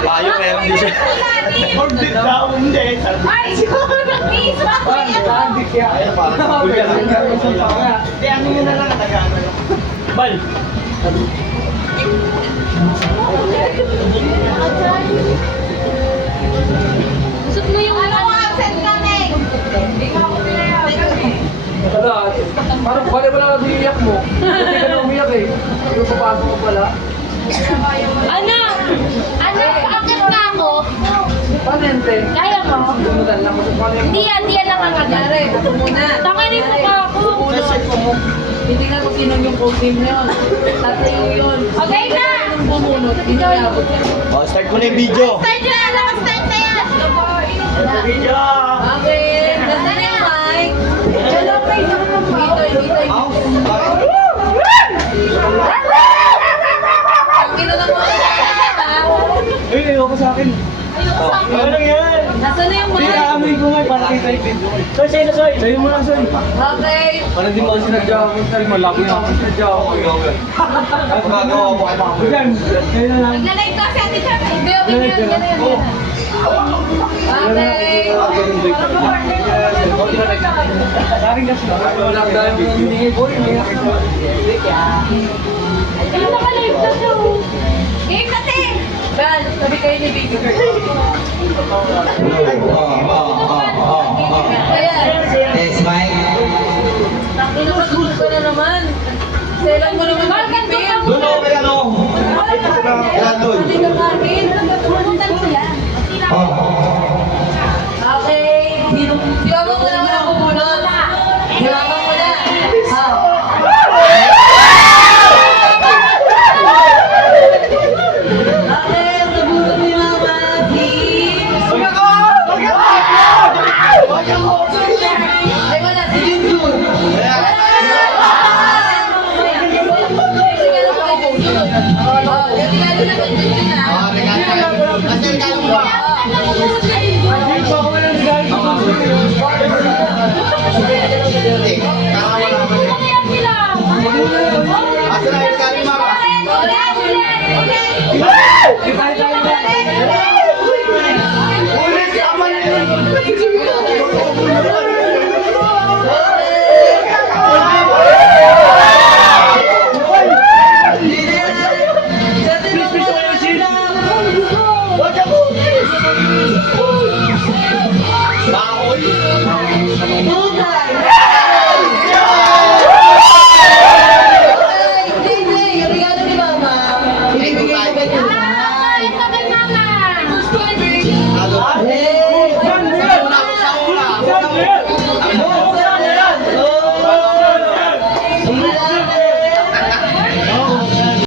Payo, meron din siya. Ordit daw, hindi. Ay! Please, wag mo yan! Ayun, parang good ka lang. Hindi, ano yun na lang nag-ano. Bal! Gusto mo yung ano? Absent kami! Hindi nga ako pinayagan eh. Wala, parang bali wala na iiyak mo. Hindi ka na umiyak eh. Ano papasok mo pala? Anak! Anak, paakit nga ako. Panente. Kaya mo? Tumutan lang mo sa panente. Hindi yan lang ang agari. Ako muna. Tangin mo pa ako. Titingnan ko sino yung cold team na yun. Tatayo yun. Okay na! Anong bumunot? Pinayabot yan. Oh, start ko na yung video. Start na! Naka-start na yan! Video! Okay. Nasaan yung mic? Hello, may dito. Ang kinala mo. Uy, ayoko sa akin. Ano lang yan? Nasaan na yung Hindi, mic? aamoy ko nga, parang kita yung video. Soy, sa'yo na, Soy. Sa'yo mo na, Soy. Okay. Parang di mo kasi sinadya ako. Sorry, malaki na ako. Sinadya ako. Ano magagawa ko kay Mama? Yan, sa'yo na lang. Nag-live kasi ate Char. Hindi, okay na yan. Yan. Okay. Saring kasi. Wala dahil yung hindi boy. Ano naka-live na siya? Game natin! Bal, sabi kayo ni Big Girl. Kaya, Yes, Mike. inakagulo ka na naman. Selan mo naman mag-ipin. Doon ako kay ano? Kailan doon? Hindi ka kanin. Tumutan ko yan. Okay. Diwabang mo naman ang bubunot. Diwabang mo na. Okay, ang nabuto ni Mama. Ay, wala. Si Junjun. Galing-galing na kay Junjun, ah.